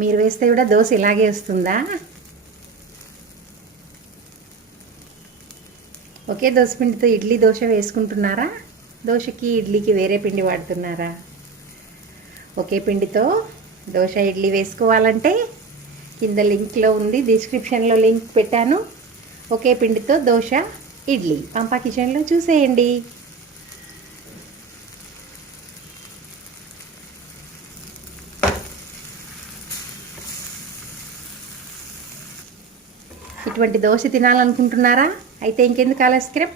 మీరు వేస్తే కూడా దోశ ఇలాగే వస్తుందా? ఒకే దోశ పిండితో ఇడ్లీ దోశ వేసుకుంటున్నారా? దోశకి ఇడ్లీకి వేరే పిండి వాడుతున్నారా? ఒకే పిండితో దోశ ఇడ్లీ వేసుకోవాలంటే కింద లింక్లో ఉంది, డిస్క్రిప్షన్లో లింక్ పెట్టాను. ఒకే పిండితో దోశ ఇడ్లీ పంపా కిచెన్లో చూసేయండి. ఇటువంటి దోశ తినాలనుకుంటున్నారా? అయితే ఇంకెందుకు ఆలస్యం,